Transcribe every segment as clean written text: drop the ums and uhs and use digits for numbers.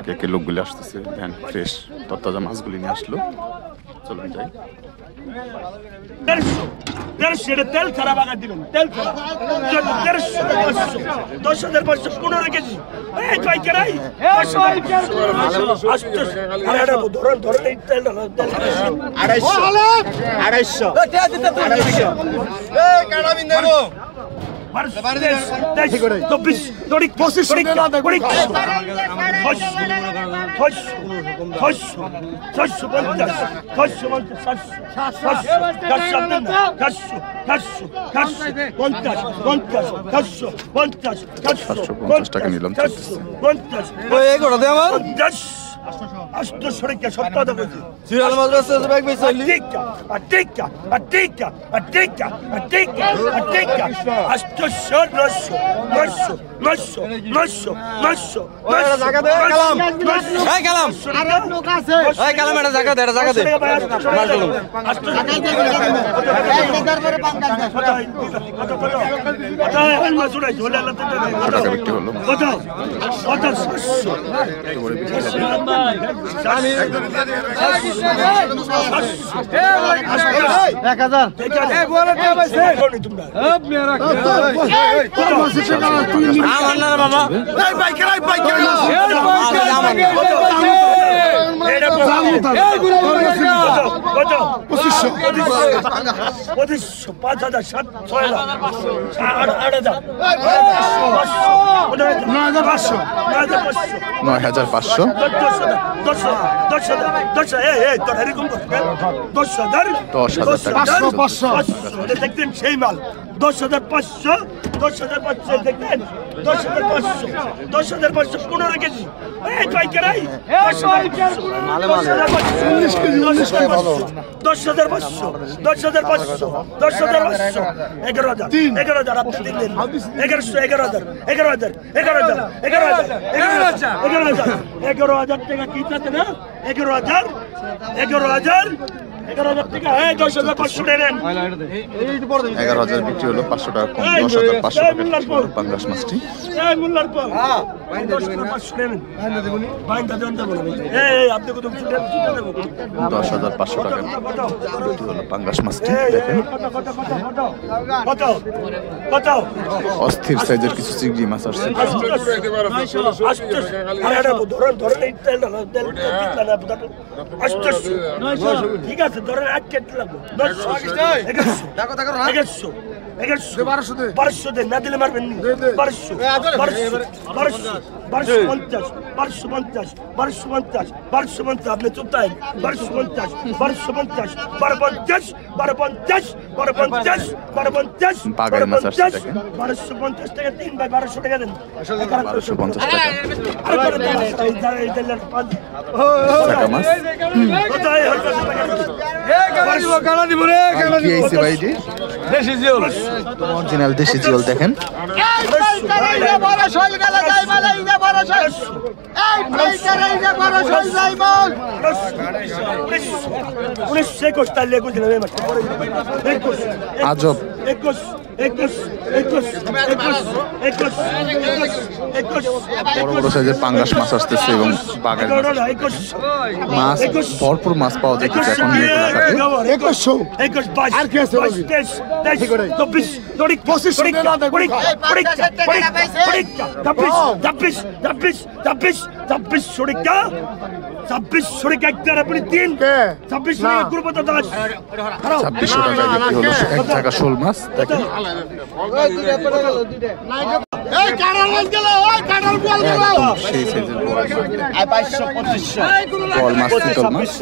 একে একে লোকগুলি আসতেছে, ভ্যান ফ্রেশ তরতাজা মাছগুলি নিয়ে আসলো। চলুন যাই। তেল ছাড়া বাগা দিবেন, তেল ছাড়া 10,515 কেজি। এই পাইকারাই ধরেন এই তেল 250 টাকা নিলাম। দেখতেন সেই মাল 10,500 দেখতেন 10,500 10,515 কেজি। এই পাইকারাই 11,000 আপনি দিলেন 11,000 টাকা কি চাচ্ছে না 11,000 টাকা। 10,500 নেন। 11,000 বিক্রি হলো, 500 টাকা কম, 10,500 টাকা পাঙ্গাস মাছটি। 10,500 টাকা বিক্রি হলো পাঙ্গাস মাছটি। দেখেন অস্থির সাইজের কিছু চিংড়ি মাছ আসছে। ঠিক আছে ধরেন 8 কেটে লাগবে 1200 দেন, না দিলে মারবেন 1250 আপনি চুপ থাকেন 1250 টাকা 3 ভাই 1200 টাকা দেন। 1250 টাকা অরিজিনাল দেশি জিওল দেখেন। আজব বড় বড় সাইজের পাঙ্গাস মাছ আসতেছে এবং বাঘের মাছ, ভরপুর মাছ পাওয়া যাচ্ছে এখন এলাকাতে। 2600 টাকা আপনি দিন। 2600 টাকা করবো তো 2600 টাকা বিক্রি হলো এক টাকা শোল মাছ। দেখেন সেই সাইজের বল মাছ, চিতল মাছ।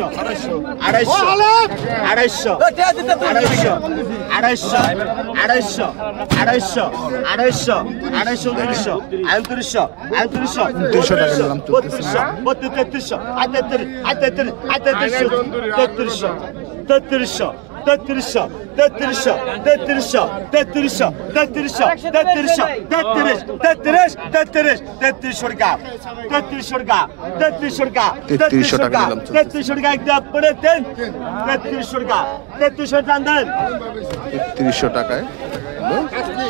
3300 টাকায়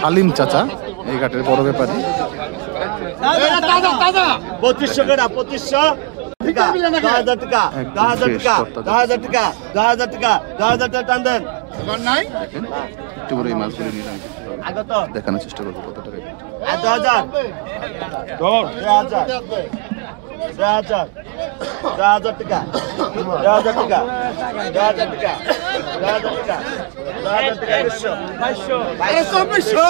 হালিম চাচা এই ঘাটের বড় ব্যাপারী। 2500 টাকা 2500 টাকা 10,000 টাকা 10,000 টাকা 10,000 টাকা 10,000 টাকা 10,000 টাকা টান দেন একটু করে এই মাছগুলো নিয়ে যান, আগত দেখানোর চেষ্টা করবো কত টাকা। 10,000 10,000 10,000 10,000 টাকা 10,000 টাকা 10,000 টাকা 10,000 টাকা 10,000 টাকা 2200 2600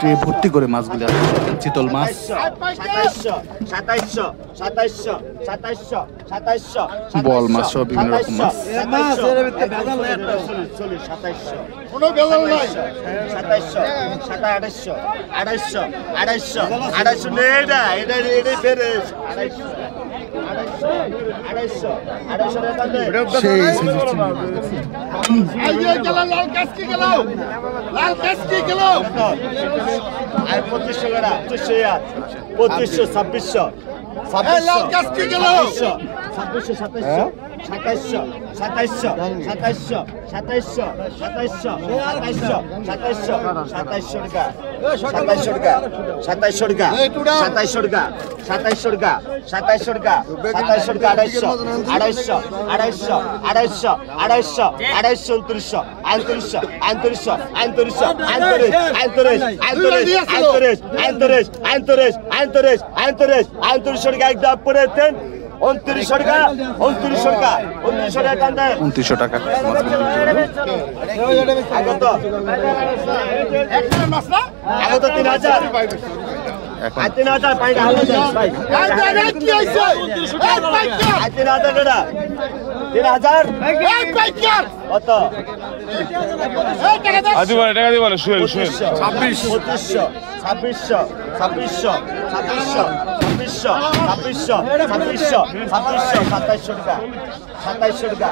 ট্রে ভর্তি করে মাছগুলি আছে, চিতল মাছ। 2700 বল মাছ সহ বিভিন্ন রকম মাছ। 250 সেই টাকা আগত 3,000 এখন 3,000 পাইটা হলো ভাই 3,000 কত টাকা দিবারে শুয়েল 2600 2600 2600 2600 2600 2600 2700 টাকা 2700 টাকা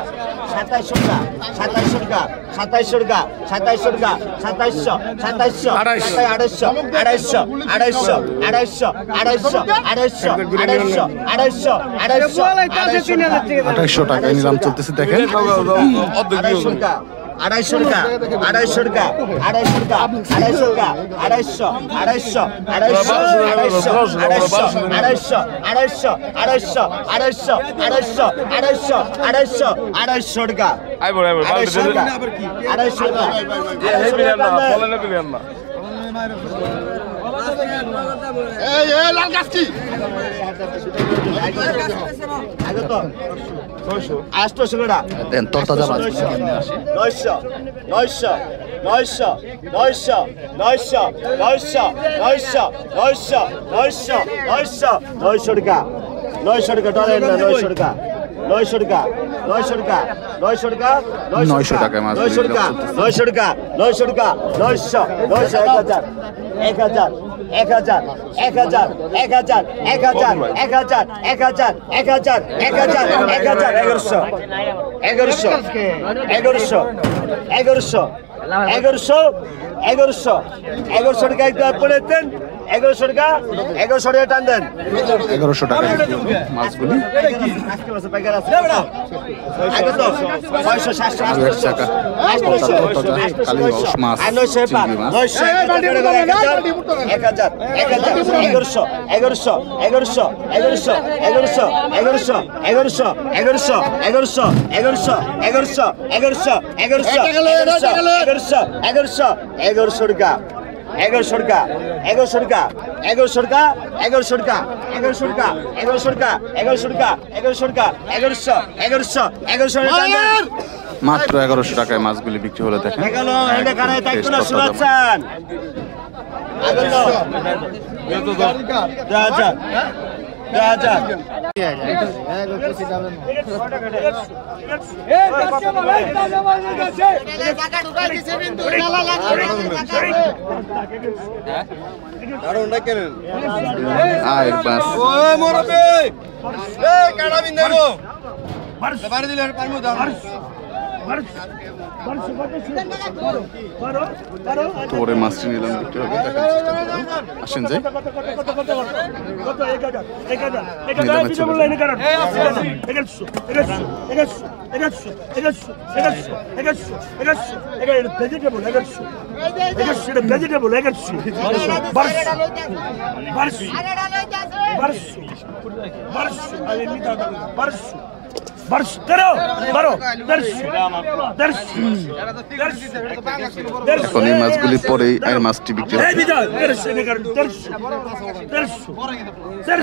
2700 টাকা 2700 টাকা 2700 টাকা 2700 টাকা 2700 2700 2800 টাকায় নিলাম চলতেছে দেখেন। 250 টাকা 250 টাকা 250 টাকা 250 টাকা 250 টাকা 250 টাকা আইবো দেন তরতাজা মাছ। 900 টাকায় মাছ বিক্রি করতেছে। 900 টাকা 900 টাকা 900 1000 1000 1000 1000 1000 1000 1000 1000 1000 1100 টাকা একদম পড়েছেন 1100 টাকা 1100 টাকা টান দেন 1100 টাকা মাছগুলি। মাত্র 1100 টাকায় মাছগুলি বিক্রি হলো দেখেন। আয়ের বাস পরে মাছটি নিলাম বিক্রি হবে দেখার চেষ্টা করবো। আসেন যাই এখন এই মাছগুলি পরেই আর মাছটি বিক্রি হবে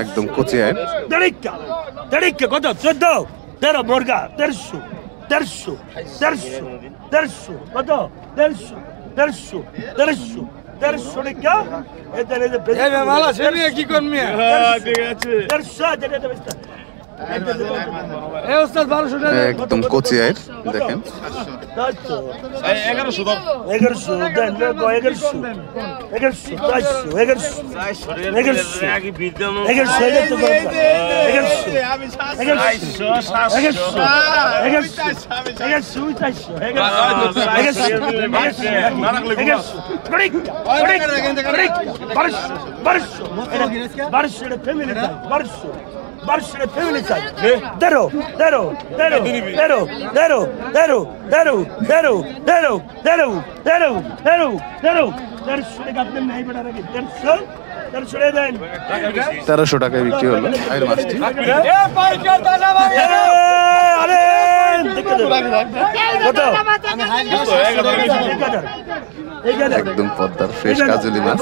একদম কচি আয় কত 14 13 মুরগা 150 কত 150 টাকা কি করবি একদম কচি আয় দেখেন 1300 টাকায় বিক্রি হলো আয়ের মাছটি একদম পদ্মার ফ্রেশ কাজলি মাছ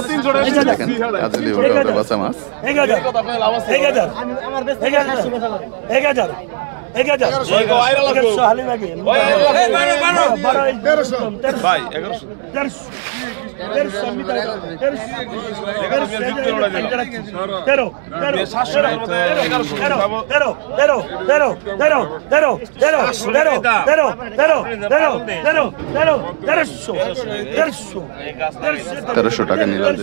দেখেন কাজলি ওটা বাঁচা মাছ 1300 টাকা নিলাম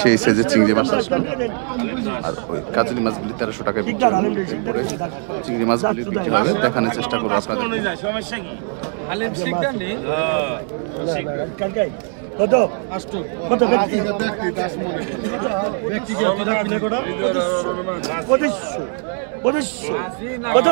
সেই সাইজের চিংড়ি মাছ আর ওই কাজলি মাছগুলি 1300 টাকায় বিক্রি হবে চিংড়ি মাছগুলি বিক্রি হবে দেখানোর চেষ্টা করবো আপনাদের কত কত কত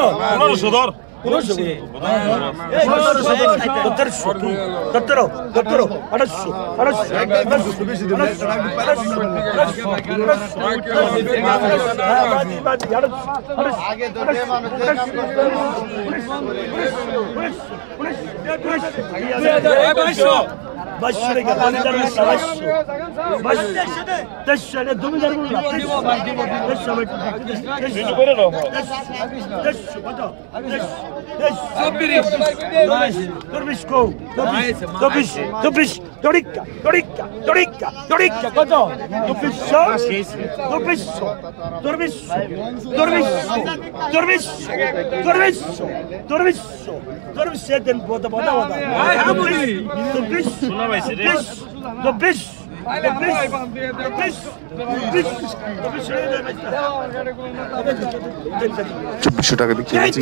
2400 টাকা বিক্রি হচ্ছে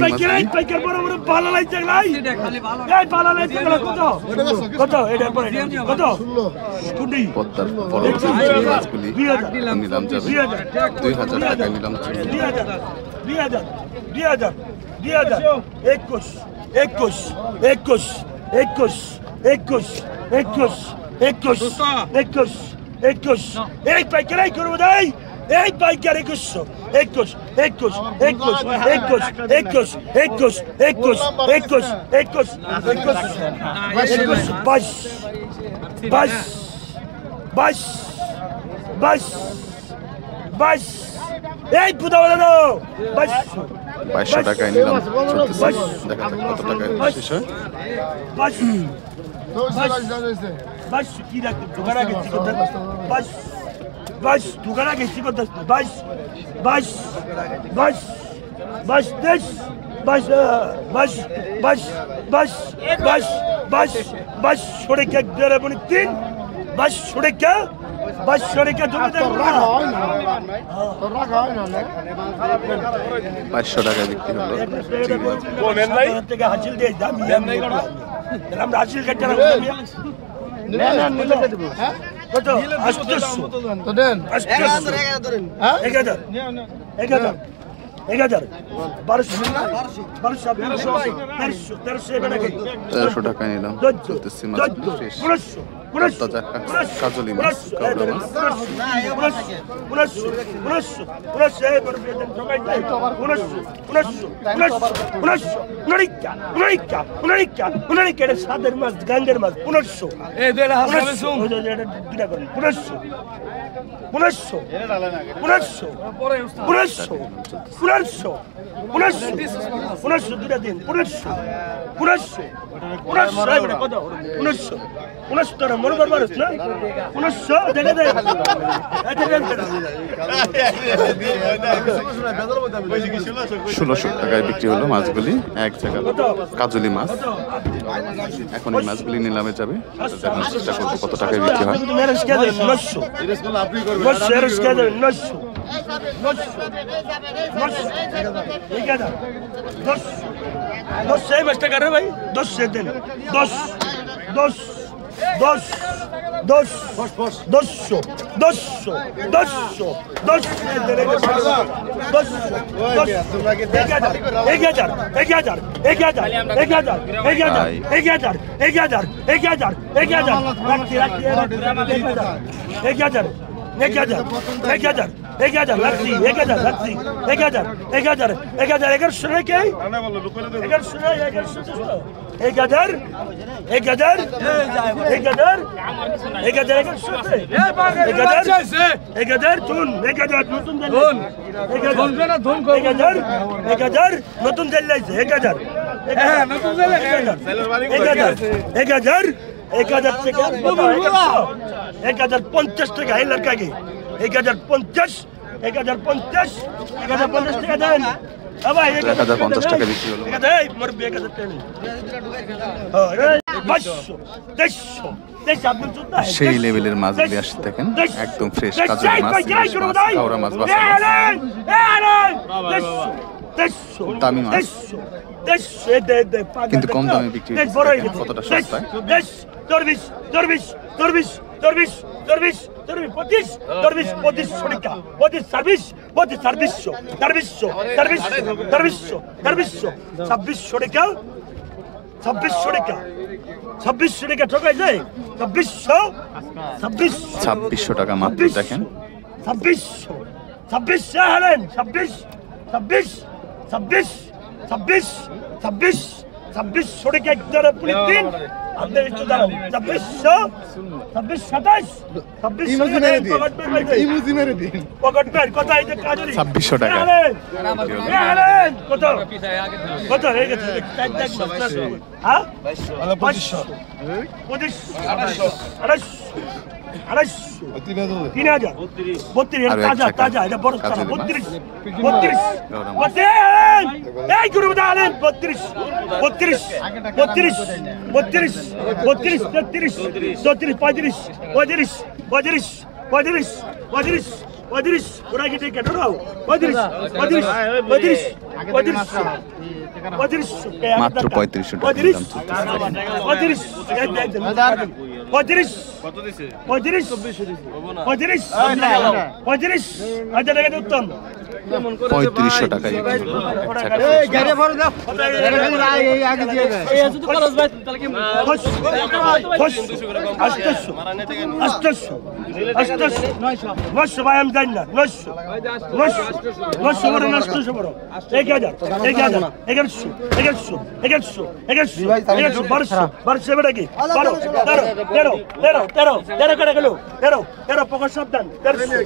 পদ্মার পরবর্তী মাছগুলি নিলাম যাবে 2000 টাকা নিলাম 21 এই পাইকারাই করবো তাই এই পাইকার 21 এই পুতা বলে দাও 2200 টাকায় নিলাম দেখা যাক কত টাকায় শেষ হয় 22 কি রাখতে দোকানে গেছি বাইশ দোকানে গেছি কথা বাইশ বাইশ বাইশ বাইশ তেইশ বাইশ বাইশ বাইশ বাইশ বাইশ বাইশ বাইশ সরে কে দেড় বনি তিন বাইশ সরে কে বাইশ সরে কে তুমি দেখো না 500 টাকা বিক্রি হলো থেকে হাসিল দিয়ে দামি আমরা হাসিল কাটতে কত 800 1000 1300 টাকা নিলাম চলতেছি মাছ ফ্রেশ তাজা কাজলি মাছ কাউরা মাছ সাদের মাছ গাঙ্গের মাছ 1900 দুটা দিন 1900 টাকা মনে করবার না 1900 দেখে দেয় 1600 টাকায় বিক্রি হলো মাছগুলি এক জায়গা কাজলি মাছ এখন এই মাছগুলি নিলামে যাবে দেখানোর চেষ্টা করবো কত টাকায় বিক্রি হয় 10 টাকা ভাই 10 দেন 10 নতুন জেল লাইছে 1000 থেকে 1050 টাকা এই লড়কাকে 1050 টাকা দেন 1050 টাকা বিক্রি হলো সেই লেভেলের মাছগুলি আসছে দেখেন একদম ফ্রেশ কাজলি মাছ কাউরা মাছ দামি মাছ কিন্তু কম দামে বিক্রি হচ্ছে কতটা সস্তায় 2600 টাকা ঠকাই যায় 2600 টাকা মাত্র দেখেন 2600 টাকা একদম পুলিশ দিন আপনার একটু দাঁড়ান 2600 টাকা কত হয়ে গেছে 3000 তাজা এটা বড় 32 ওরা কি কেন মাত্র 3500 টাকা উত্তম 3500 টাকা ভাই আমি জানি না 900 বড় 900 বড় 1000 1200 বেটা কি 12 13 করে গেল 13 পকেট সাবধান 1300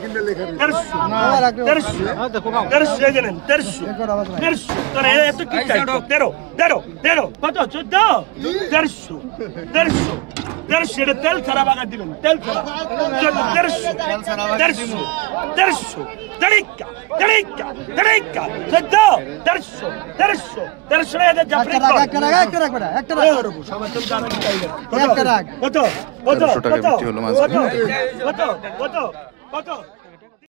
কত 14 1300 দেড়শো তেল ছাড়া বাগা দিবেন তেল ছাড়া দেড়শো দেড়শো দেড়শো দেড়িকা দেড়িকা দেড়িকা চোদ্দ দেড়শো দেড়শো দেড়শো জাফরি কত কত কত 1300 টাকা বিক্রি হলো মাছগুলি। কত কত কত